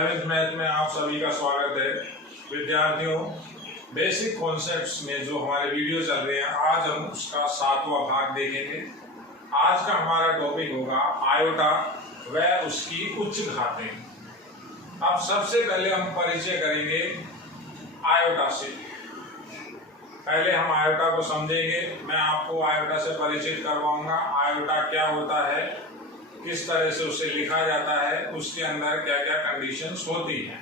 Math में आप सभी का स्वागत है। विद्यार्थियों, बेसिक कॉन्सेप्ट्स में जो हमारे वीडियो चल रहे हैं, आज हम उसका 7वां भाग देखेंगे। आज का हमारा टॉपिक होगा आयोटा व उसकी उच्च घातें। अब सबसे पहले हम परिचय करेंगे आयोटा से। पहले हम आयोटा को समझेंगे। मैं आपको आयोटा से परिचित करवाऊंगा। आयोटा क्या होता है, किस तरह से उसे लिखा जाता है, उसके अंदर क्या क्या कंडीशंस होती हैं।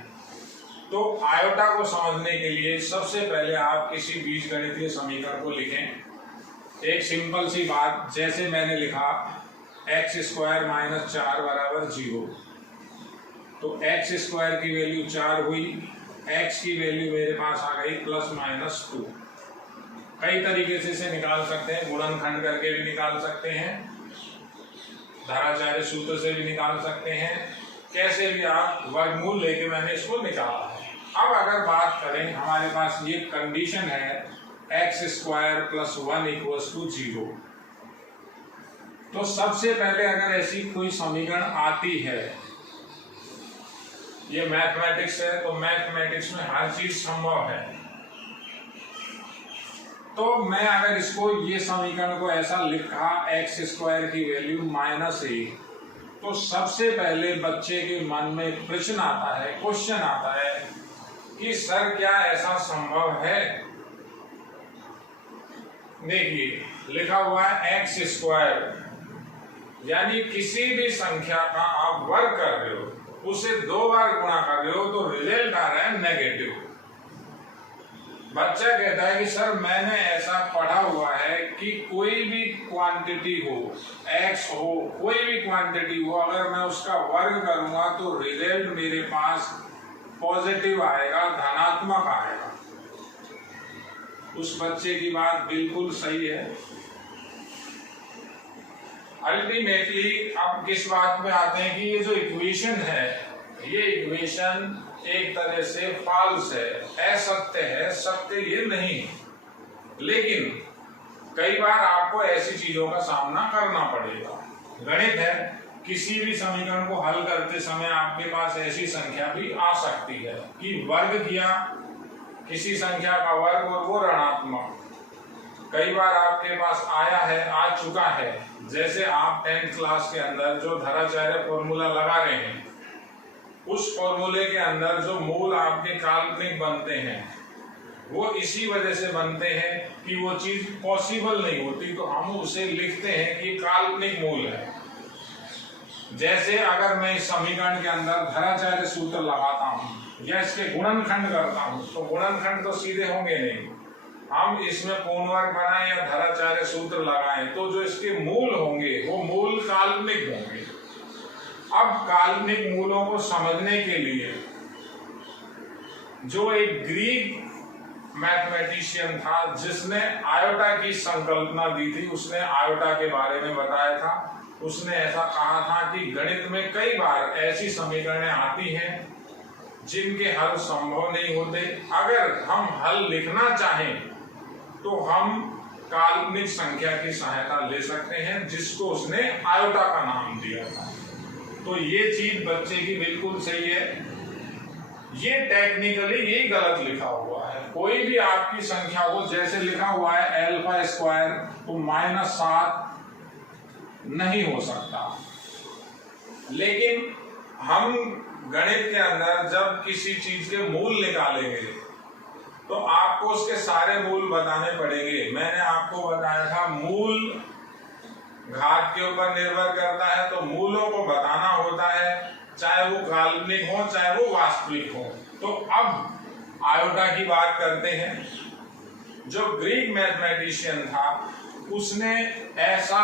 तो आयोटा को समझने के लिए सबसे पहले आप किसी बीजगणितीय समीकरण को लिखें। एक सिंपल सी बात, जैसे मैंने लिखा x² - 4 = 0, तो x² की वैल्यू 4 हुई, x की वैल्यू मेरे पास आ गई +-2। कई तरीके से इसे निकाल सकते हैं, गुणनखंड करके भी निकाल सकते हैं, धाराचार्य सूत्र से भी निकाल सकते हैं, कैसे भी आप वर्गमूल लेके मैंने इसको निकाला है। अब अगर बात करें, हमारे पास ये कंडीशन है x² + 1 = 0। तो सबसे पहले अगर ऐसी कोई समीकरण आती है, ये मैथमेटिक्स है, तो मैथमेटिक्स में हर चीज संभव है। तो मैं अगर इसको ये समीकरण को ऐसा लिखा x² की वैल्यू -1, तो सबसे पहले बच्चे के मन में प्रश्न आता है, क्वेश्चन आता है कि सर क्या ऐसा संभव है। देखिए लिखा हुआ है x², यानी किसी भी संख्या का आप वर्ग कर रहे हो, उसे 2 बार गुणा कर रहे हो, तो रिजल्ट आ रहा है नेगेटिव। बच्चा कहता है कि सर मैंने ऐसा पढ़ा हुआ है कि कोई भी क्वांटिटी हो, x हो, कोई भी क्वांटिटी हो, अगर मैं उसका वर्ग करूंगा तो रिजल्ट मेरे पास पॉजिटिव आएगा, धनात्मक आएगा। उस बच्चे की बात बिल्कुल सही है। अल्टीमेटली अब किस बात में आते हैं कि ये जो इक्वेशन है, ये इक्वेशन एक तरह से फॉल्स है, असत्य है, सत्य ये नहीं है। लेकिन कई बार आपको ऐसी चीजों का सामना करना पड़ेगा। गणित है, किसी भी समीकरण को हल करते समय आपके पास ऐसी संख्या भी आ सकती है कि वर्ग किया किसी संख्या का वर्ग और वो ऋणात्मक। कई बार आपके पास आया है, आ चुका है। जैसे आप 10th क्लास के अंदर जो धाराचार्य फॉर्मूला लगा रहे हैं, उस फॉर्मूले के अंदर जो मूल आपके काल्पनिक बनते हैं, वो इसी वजह से बनते हैं कि वो चीज पॉसिबल नहीं होती, तो हम उसे लिखते हैं कि काल्पनिक मूल है। जैसे अगर मैं इस समीकरण के अंदर धाराचार्य सूत्र लगाता हूं या इसके गुणनखंड करता हूं, तो गुणनखंड तो सीधे होंगे नहीं। हम इसमें पूर्ण वर्ग बनाएं या धाराचार्य सूत्र लगाएं, तो जो इसके मूल होंगे वो मूल काल्पनिक होंगे। अब काल्पनिक मूलों को समझने के लिए जो एक ग्रीक मैथमेटिशियन था जिसने आयोटा की संकल्पना दी थी, उसने आयोटा के बारे में बताया था। उसने ऐसा कहा था कि गणित में कई बार ऐसी समीकरणें आती हैं जिनके हल संभव नहीं होते। अगर हम हल लिखना चाहें तो हम काल्पनिक संख्या की सहायता ले सकते हैं, जिसको उसने आयोटा का नाम दिया था। तो ये चीज बच्चे की बिल्कुल सही है। ये टेक्निकली यही गलत लिखा हुआ है। कोई भी आपकी संख्या हो, जैसे लिखा हुआ है α², तो -7 नहीं हो सकता। लेकिन हम गणित के अंदर जब किसी चीज के मूल निकालेंगे तो आपको उसके सारे मूल बताने पड़ेंगे। मैंने आपको बताया था मूल घात के ऊपर निर्भर करता है, तो मूलों को बताना होता है, चाहे वो काल्पनिक हो चाहे वो वास्तविक हो। तो अब आयोटा की बात करते हैं। जो ग्रीक मैथमेटिशियन था, उसने ऐसा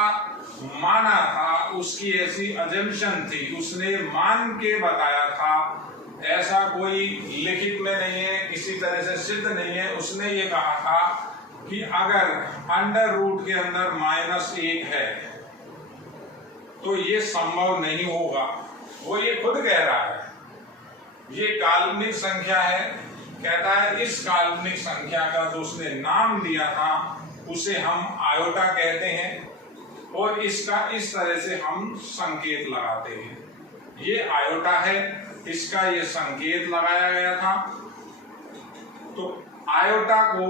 माना था, उसकी ऐसी अजम्पशन थी, उसने मान के बताया था। ऐसा कोई लिखित में नहीं है, किसी तरह से सिद्ध नहीं है। उसने ये कहा था कि अगर अंडर रूट के अंदर -1 है तो ये संभव नहीं होगा। वो ये खुद कह रहा है, ये काल्पनिक संख्या है। कहता है इस काल्पनिक संख्या का जो उसने नाम दिया था उसे हम आयोटा कहते हैं, और इसका इस तरह से हम संकेत लगाते हैं। ये आयोटा है। इसका ये संकेत लगाया गया था। तो आयोटा को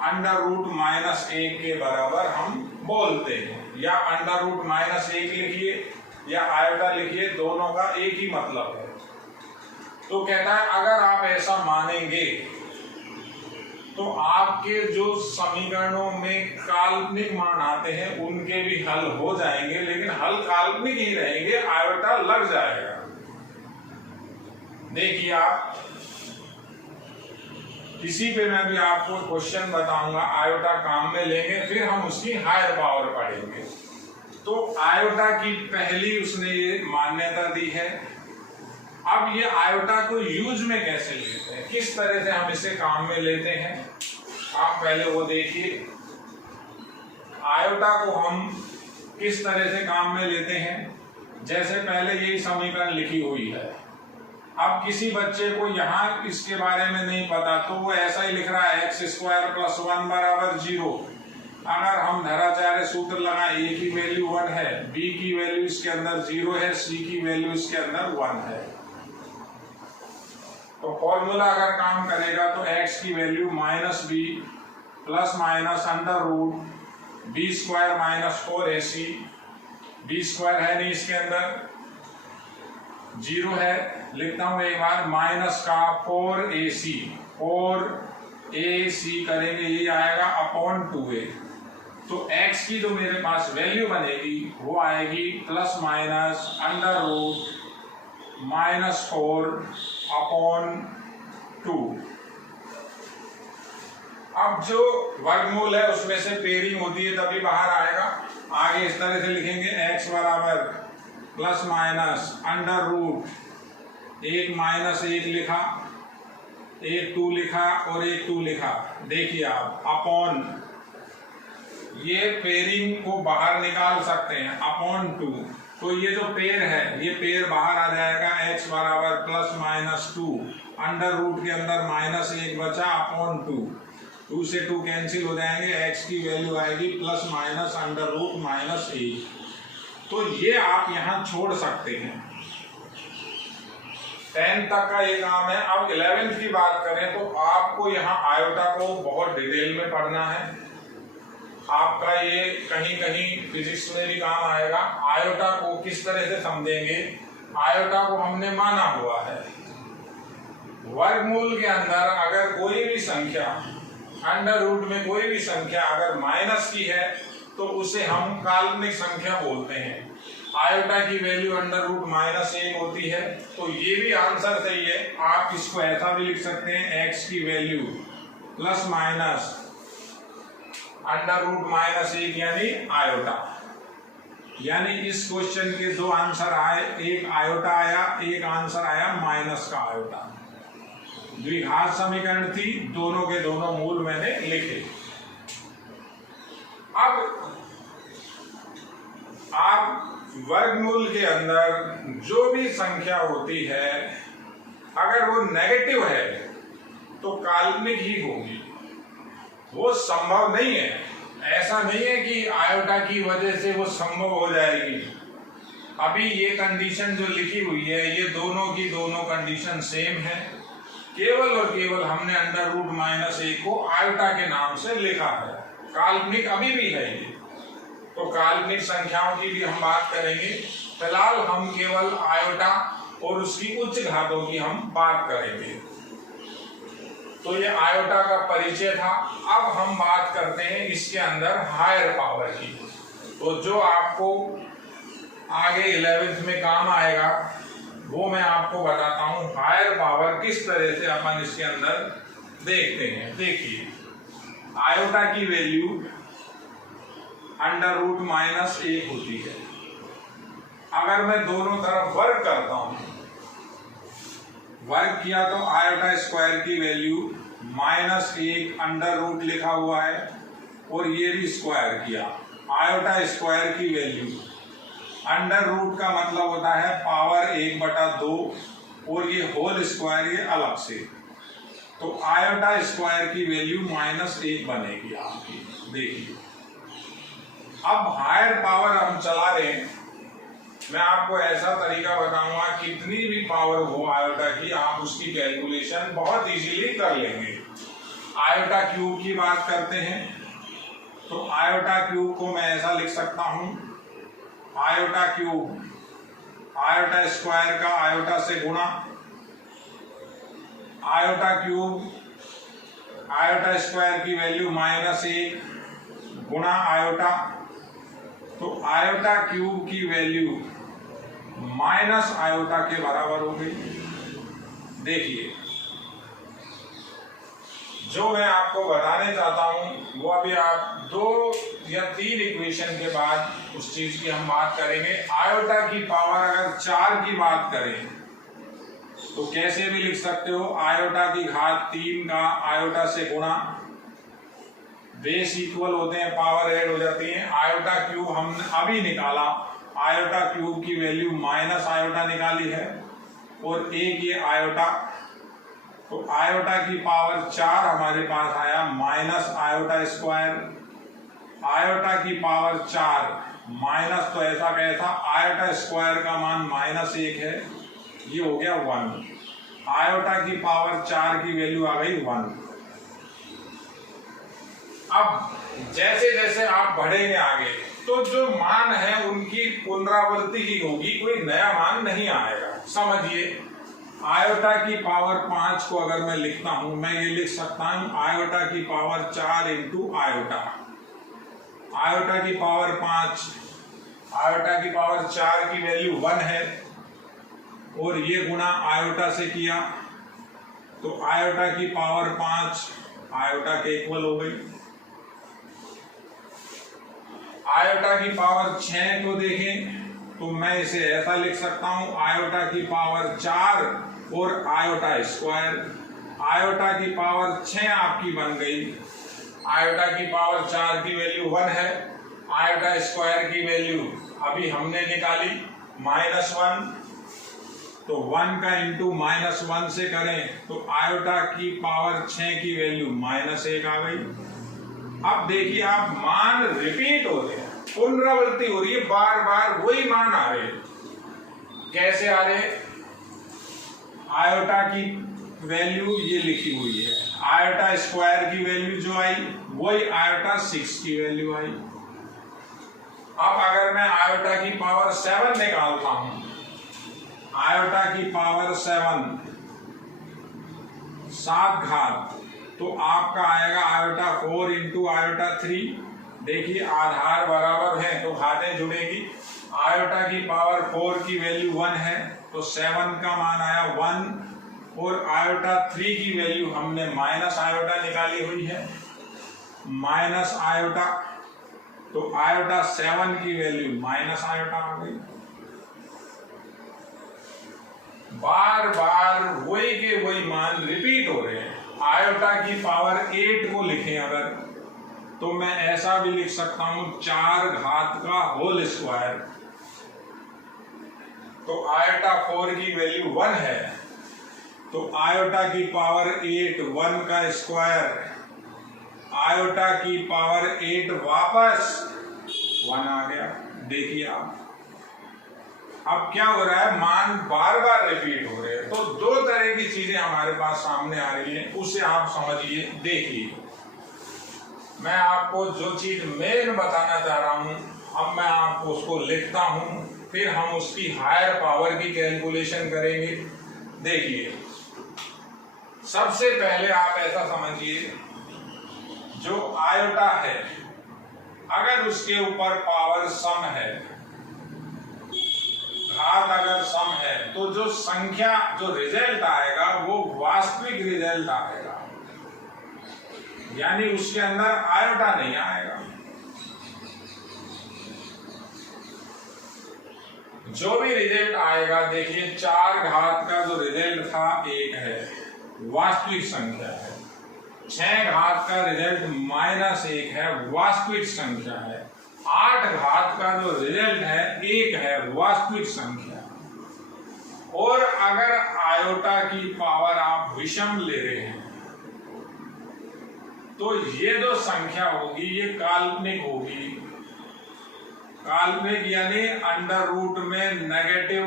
√-1 के बराबर हम बोलते हैं, या √-1 लिखिए या आयोटा लिखिए, दोनों का एक ही मतलब है। तो कहता है अगर आप ऐसा मानेंगे तो आपके जो समीकरणों में काल्पनिक मान आते हैं उनके भी हल हो जाएंगे, लेकिन हल काल्पनिक ही रहेंगे, आयोटा लग जाएगा। देखिए आप, इसी पे मैं भी आपको क्वेश्चन बताऊंगा, आयोटा काम में लेंगे, फिर हम उसकी हायर पावर पढ़ेंगे। तो आयोटा की पहली उसने ये मान्यता दी है। अब ये आयोटा को यूज में कैसे लेते हैं, किस तरह से हम इसे काम में लेते हैं, आप पहले वो देखिए। आयोटा को हम किस तरह से काम में लेते हैं, जैसे पहले यही समीकरण लिखी हुई है। अब किसी बच्चे को यहाँ इसके बारे में नहीं पता तो वो ऐसा ही लिख रहा है x² + 1 बराबर 0। अगर हम धराचार्य सूत्र लगाएं, a की वैल्यू 1 है, b की वैल्यू इसके अंदर 0 है, c की वैल्यू इसके अंदर 1 है, तो फॉर्मूला अगर काम करेगा तो x की value -b ± √b² - 4ac, b² है नहीं इसके अंदर, 0 है, लिखता हूं एक बार, माइनस का 4ac करेंगे, ये आएगा अपॉन 2a। तो x की जो मेरे पास वैल्यू बनेगी वो आएगी ±√-4/2। अब जो वर्गमूल है उसमें से पेयरिंग होती है तभी बाहर आएगा। आगे इस तरह से लिखेंगे, x बराबर ±√1 लिखा, 2 लिखा और 2 लिखा। देखिए आप, अपॉन, ये पेयरिंग को बाहर निकाल सकते हैं, अपॉन 2। तो ये जो पेयर है ये पेयर बाहर आ जाएगा, x बराबर ±2, अंडर रूट के अंदर -1 बचा, अपॉन 2, 2 से 2 कैंसिल हो जाएंगे, x की वैल्यू आएगी ±√-1। तो ये आप यहाँ छोड़ सकते हैं। 10 तक का ये काम है। अब 11th की बात करें तो आपको यहाँ आयोटा को बहुत डिटेल में पढ़ना है। आपका ये कहीं कहीं फिजिक्स में भी काम आएगा। आयोटा को किस तरह से समझेंगे, आयोटा को हमने माना हुआ है, वर्गमूल के अंदर अगर कोई भी संख्या, अंडर रूट में कोई भी संख्या अगर माइनस की है तो उसे हम काल्पनिक संख्या बोलते हैं। आयोटा की वैल्यू √-1 होती है। तो ये भी आंसर सही है। आप इसको ऐसा भी लिख सकते हैं, x की वैल्यू ± √-1 यानी आयोटा। यानी इस क्वेश्चन के 2 आंसर आए, एक आयोटा आया, एक आंसर आया माइनस का आयोटा। द्विघात समीकरण थी, दोनों के दोनों मूल मैंने लिखे। अब आप वर्गमूल के अंदर जो भी संख्या होती है अगर वो नेगेटिव है तो काल्पनिक ही होगी, वो संभव नहीं है। ऐसा नहीं है कि आयोटा की वजह से वो संभव हो जाएगी। अभी ये कंडीशन जो लिखी हुई है ये दोनों की दोनों कंडीशन सेम है, केवल और केवल हमने √-1 को आयोटा के नाम से लिखा है। काल्पनिक अभी भी है ये। तो काल्पनिक संख्याओं की भी हम बात करेंगे। फिलहाल हम केवल आयोटा और उसकी उच्च घातों की हम बात करेंगे। तो ये आयोटा का परिचय था। अब हम बात करते हैं इसके अंदर हायर पावर की। तो जो आपको आगे 11th में काम आएगा वो मैं आपको बताता हूं, हायर पावर किस तरह से अपन इसके अंदर देखते हैं। देखिए, आयोटा की वैल्यू √-1 होती है। अगर मैं दोनों तरफ वर्ग करता हूं, वर्ग किया तो आयोटा स्क्वायर की वैल्यू -1 अंडर रूट लिखा हुआ है, और ये भी स्क्वायर किया, आयोटा स्क्वायर की वैल्यू, अंडर रूट का मतलब होता है पावर 1/2, और ये होल स्क्वायर ये अलग से, तो आयोटा स्क्वायर की वैल्यू -1 बनेगी आपकी। देखिए, अब हायर पावर हम चला रहे हैं मैं आपको ऐसा तरीका बताऊंगा, कितनी भी पावर हो आयोटा की, आप उसकी कैलकुलेशन बहुत इजीली कर लेंगे। आयोटा क्यूब की बात करते हैं, तो आयोटा क्यूब को मैं ऐसा लिख सकता हूं, आयोटा क्यूब आयोटा स्क्वायर का आयोटा से गुणा, आयोटा क्यूब आयोटा स्क्वायर की वैल्यू -1 गुणा आयोटा, तो आयोटा क्यूब की वैल्यू माइनस आयोटा के बराबर हो गई। देखिए, जो मैं आपको बताने चाहता हूं वो अभी आप 2 या 3 इक्वेशन के बाद उस चीज की हम बात करेंगे। आयोटा की पावर अगर 4 की बात करें तो कैसे भी लिख सकते हो, आयोटा की घात 3 का आयोटा से गुणा, बेस इक्वल होते हैं, पावर ऐड हो जाती है। आयोटा क्यूब हमने अभी निकाला, आयोटा क्यूब की वैल्यू माइनस आयोटा निकाली है, और एक ये आयोटा, तो आयोटा की पावर 4 हमारे पास आया माइनस आयोटा स्क्वायर, आयोटा की पावर 4 माइनस, तो ऐसा कैसा, आयोटा स्क्वायर का मान -1 है, ये हो गया 1, आयोटा की पावर 4 की वैल्यू आ गई 1। अब जैसे जैसे आप बढ़ेंगे आगे, तो जो मान है उनकी पुनरावृत्ति ही होगी, कोई नया मान नहीं आएगा। समझिए, आयोटा की पावर 5 को अगर मैं लिखता हूं, मैं ये लिख सकता हूं आयोटा की पावर 4 इंटू आयोटा, आयोटा की पावर 5, आयोटा की पावर 4 की वैल्यू 1 है, और ये गुणा आयोटा से किया, तो आयोटा की पावर 5 आयोटा के इक्वल हो गई। आयोटा की पावर 6 को देखें तो मैं इसे ऐसा लिख सकता हूं, आयोटा की पावर 4 और आयोटा स्क्वायर, आयोटा की पावर 6 आपकी बन गई, आयोटा की पावर 4 की वैल्यू 1 है, आयोटा स्क्वायर की वैल्यू अभी हमने निकाली -1, तो 1 का इंटू -1 से करें तो आयोटा की पावर 6 की वैल्यू -1 आ गई। अब देखिए, आप मान रिपीट हो रहे हैं, पुनरावृत्ति हो रही है, बार बार वही मान आ रहे हैं। कैसे आ रहे हैं, आयोटा की वैल्यू ये लिखी हुई है, आयोटा स्क्वायर की वैल्यू जो आई वही आयोटा 6 की वैल्यू आई। अब अगर मैं आयोटा की पावर 7 निकालता हूं, आयोटा की पावर 7 घात, तो आपका आएगा आयोटा 4 इंटू आयोटा 3। देखिए, आधार बराबर है तो घातें जुड़ेगी। आयोटा की पावर 4 की वैल्यू 1 है, तो 7 का मान आया 1, और आयोटा 3 की वैल्यू हमने माइनस आयोटा निकाली हुई है, माइनस आयोटा, तो आयोटा 7 की वैल्यू माइनस आयोटा आ गई। बार बार वही के वही मान रिपीट हो रहे हैं। आयोटा की पावर 8 को लिखें अगर, तो मैं ऐसा भी लिख सकता हूं 4 घात का होल स्क्वायर, तो आयोटा 4 की वैल्यू 1 है, तो आयोटा की पावर 8 1 का स्क्वायर, आयोटा की पावर 8 वापस 1 आ गया। देखिए आप, अब क्या हो रहा है, मान बार बार रिपीट हो रहे हैं। तो 2 तरह की चीजें हमारे पास सामने आ रही हैं, उसे आप समझिए, देखिए। मैं आपको जो चीज मेन बताना चाह रहा हूं, अब मैं आपको उसको लिखता हूं, फिर हम उसकी हायर पावर की कैलकुलेशन करेंगे। देखिए, सबसे पहले आप ऐसा समझिए, जो आयोटा है अगर उसके ऊपर पावर सम है, घात अगर सम है, तो जो संख्या, जो रिजल्ट आएगा वो वास्तविक रिजल्ट आएगा, यानी उसके अंदर आयोटा नहीं आएगा। जो भी रिजल्ट आएगा, देखिए 4 घात का जो रिजल्ट था 1 है, वास्तविक संख्या है। 6 घात का रिजल्ट -1 है, वास्तविक संख्या है। 8 घात का जो रिजल्ट है 1 है, वास्तविक संख्या। और अगर आयोटा की पावर आप विषम ले रहे हैं, तो ये जो संख्या होगी ये काल्पनिक होगी, काल्पनिक यानी अंडर रूट में नेगेटिव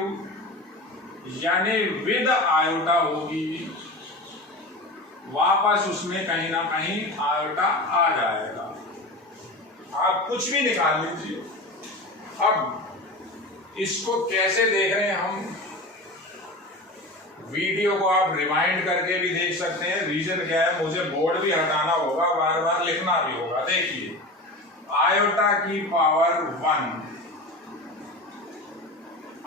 यानी विद आयोटा होगी, वापस उसमें कहीं ना कहीं आयोटा आ जाएगा। आप कुछ भी निकाल लीजिए। अब इसको कैसे देख रहे हैं हम, वीडियो को आप रिवाइंड करके भी देख सकते हैं। रीजन क्या है, मुझे बोर्ड भी हटाना होगा, बार बार लिखना भी होगा। देखिए आयोटा की पावर 1,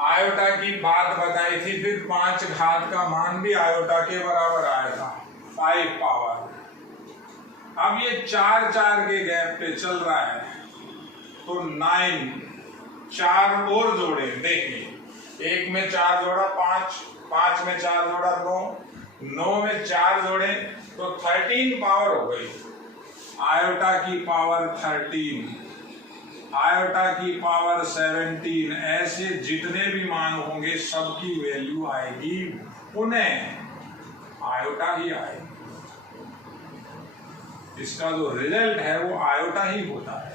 आयोटा की बात बताई थी, फिर 5 घात का मान भी आयोटा के बराबर आया था, 5 पावर। अब ये 4 के गैप पे चल रहा है, तो 9, 4 और जोड़े। देखिए 1 में 4 जोड़ा 5, 5 में 4 जोड़ा 9, 9 में 4 जोड़े तो 13 पावर हो गई। आयोटा की पावर 13, आयोटा की पावर 17, ऐसे जितने भी मान होंगे सबकी वैल्यू आएगी पुनः आयोटा ही आएगी। इसका जो रिजल्ट है वो आयोटा ही होता है।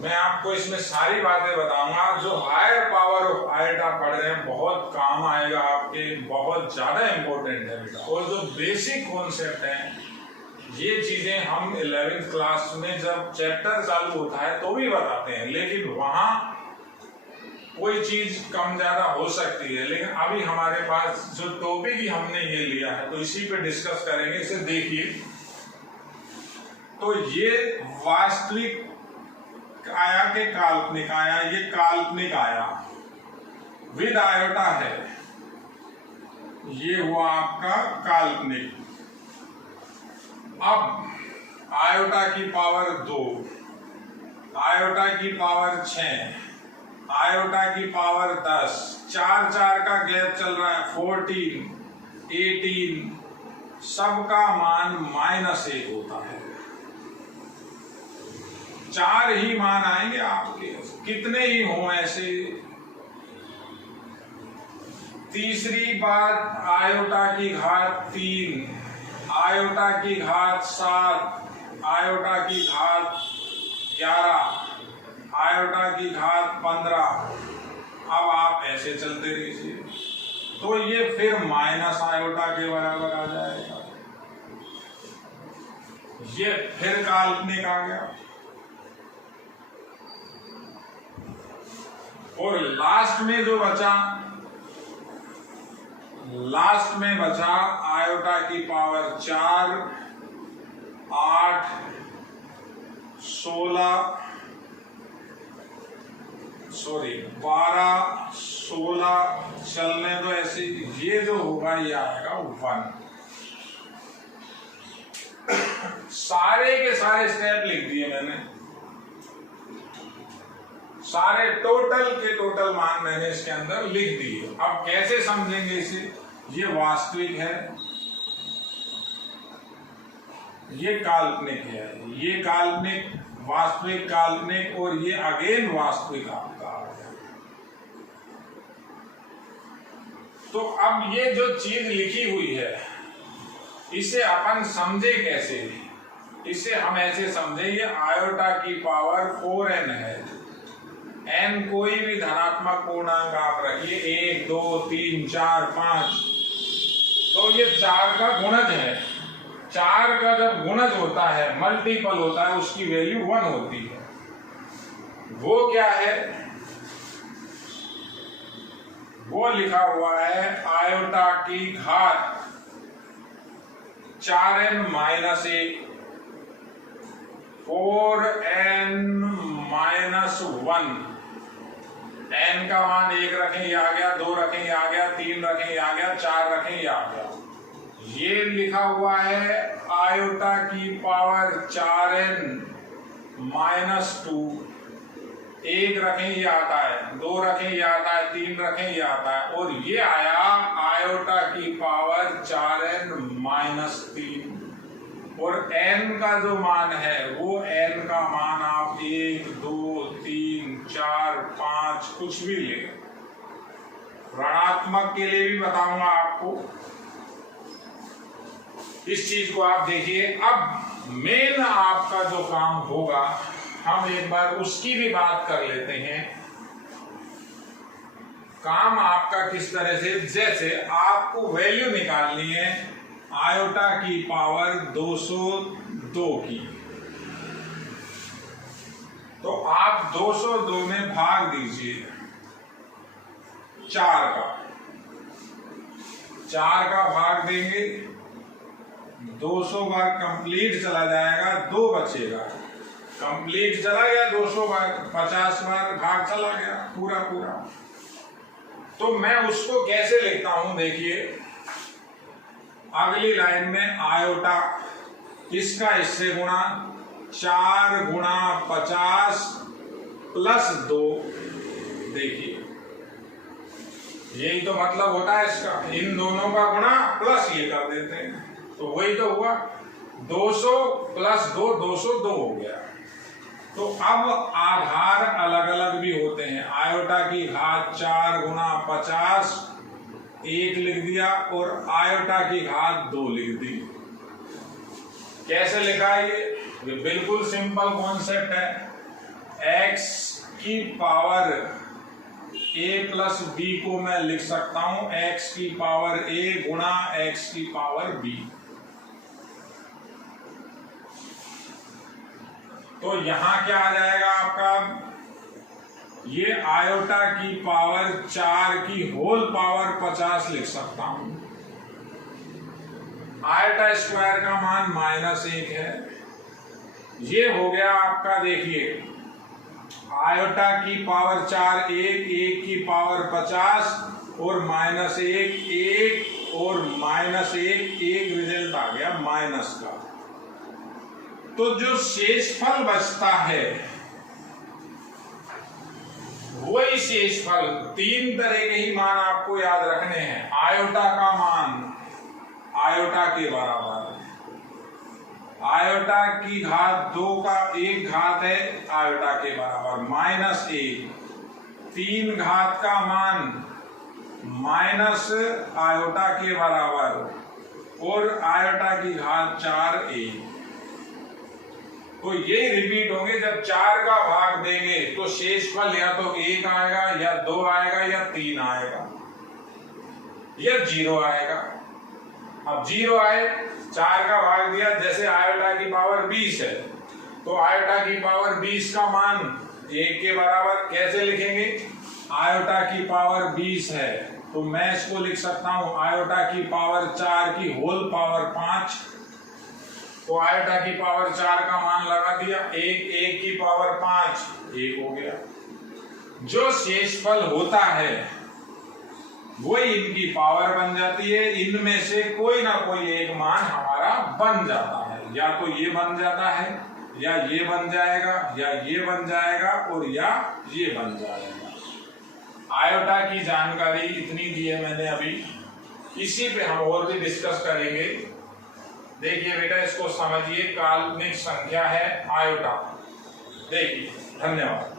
मैं आपको इसमें सारी बातें बताऊंगा। जो हायर पावर ऑफ आयोटा पढ़ रहे हैं बहुत काम आएगा आपके, बहुत ज्यादा इंपॉर्टेंट है बेटा। और जो बेसिक कॉन्सेप्ट है ये चीजें हम 11th क्लास में जब चैप्टर चालू होता है तो भी बताते हैं, लेकिन वहां कोई चीज कम ज्यादा हो सकती है। लेकिन अभी हमारे पास जो टॉपिक ही हमने ये लिया है तो इसी पे डिस्कस करेंगे। इसे देखिए, तो ये वास्तविक आया के काल्पनिक आया, ये काल्पनिक आया विद आयोटा है, ये हुआ आपका काल्पनिक। अब आयोटा की पावर 2, आयोटा की पावर 6, आयोटा की पावर 10, 4 का गैप चल रहा है, 14, 18, सबका मान -1 होता है। 4 ही मान आएंगे आपके, कितने ही हों ऐसे। तीसरी बात आयोटा की घात 3, आयोटा की घात 7, आयोटा की घात 11, आयोटा की घात 15। अब आप ऐसे चलते रहिए तो ये फिर माइनस आयोटा के बराबर आ जाएगा। ये फिर काल्पनिक आ गया। और लास्ट में जो बचा, लास्ट में बचा आयोटा की पावर 4, 8, 12, 16 चलने दो ऐसे। ये जो होगा ये आएगा 1। सारे के सारे स्टेप लिख दिए मैंने, सारे टोटल के टोटल मान मैंने इसके अंदर लिख दिए। अब कैसे समझेंगे इसे, ये वास्तविक है, ये काल्पनिक है, ये काल्पनिक, वास्तविक, काल्पनिक, और ये अगेन वास्तविक आपका आ गया। तो अब ये जो चीज लिखी हुई है इसे अपन समझे कैसे, इसे हम ऐसे समझे, ये आयोटा की पावर 4n है। n कोई भी धनात्मक पूर्णांक आप रखिए, 1, 2, 3, 4, 5, तो ये 4 का गुणज है। 4 का जब गुणज होता है, मल्टीपल होता है, उसकी वैल्यू 1 होती है। वो क्या है, वो लिखा हुआ है आयोटा की घात 4n - 1, 4n - 1। n का मान 1 रखें ये आ गया, 2 रखें ये आ गया, 3 रखें ये आ गया, 4 रखें ये आ गया। ये लिखा हुआ है आयोटा की पावर 4n - 2। 1 रखें ये आता है, 2 रखें ये आता है, 3 रखें ये आता है, और ये आया आयोटा की पावर 4n - 3। और n का जो मान है वो n का मान आप 1, 2, 3, 4, 5 कुछ भी ले। ऋणात्मक के लिए भी बताऊंगा आपको। इस चीज को आप देखिए। अब मेन आपका जो काम होगा हम एक बार उसकी भी बात कर लेते हैं। काम आपका किस तरह से, जैसे आपको वैल्यू निकालनी है आयोटा की पावर 202 की, तो आप 202 में भाग दीजिए 4 का भाग देंगे, 200 बार कंप्लीट चला जाएगा, 2 बचेगा, कंप्लीट चला गया 200 बार, 50 बार भाग चला गया पूरा। तो मैं उसको कैसे लिखता हूं, देखिए अगली लाइन में आयोटा इसका इससे गुणा 4 गुणा 50 प्लस 2, देखिए यही तो मतलब होता है इसका, इन दोनों का गुणा प्लस ये कर देते हैं, तो वही तो हुआ 200 प्लस 2 202 हो गया। तो अब आधार अलग अलग भी होते हैं, आयोटा की घात 4 गुणा 50 1 लिख दिया और आयोटा की घात 2 लिख दी। कैसे लिखा ये बिल्कुल सिंपल कॉन्सेप्ट है। x की पावर a प्लस b को मैं लिख सकता हूं x की पावर a गुणा x की पावर b। तो यहां क्या आ जाएगा आपका, ये आयोटा की पावर 4 की होल पावर 50 लिख सकता हूं। आयोटा स्क्वायर का मान -1 है, ये हो गया आपका, देखिए आयोटा की पावर 4 1 की पावर 50 और -1 1 और -1 रिजल्ट आ गया माइनस का। तो जो शेषफल बचता है वही शेषफल, 3 तरह के ही मान आपको याद रखने हैं। आयोटा का मान आयोटा के बराबर, आयोटा की घात 2 का 1 घात है आयोटा के बराबर -1, 3 घात का मान माइनस आयोटा के बराबर और आयोटा की घात 4 1। तो ये रिपीट होंगे, जब 4 का भाग देंगे तो शेषफल या तो 1 आएगा या 2 आएगा या 3 आएगा या 0 आएगा। अब 0 आए, 4 का भाग दिया, जैसे आयोटा की पावर 20 है तो आयोटा की पावर 20 का मान 1 के बराबर कैसे लिखेंगे, आयोटा की पावर 20 है तो मैं इसको लिख सकता हूं आयोटा की पावर 4 की होल पावर 5। तो आयोटा की पावर 4 का मान लगा दिया, 1 की पावर 5 1 हो गया। जो शेषफल होता है वही इनकी पावर बन जाती है, इनमें से कोई ना कोई एक मान हमारा बन जाता है, या तो ये बन जाता है या ये बन जाएगा या ये बन जाएगा और या ये बन जाएगा। आयोटा की जानकारी इतनी दी है मैंने अभी, इसी पे हम और भी डिस्कस करेंगे। देखिए बेटा इसको समझिए, काल्पनिक संख्या है आयोटा। देखिए, धन्यवाद।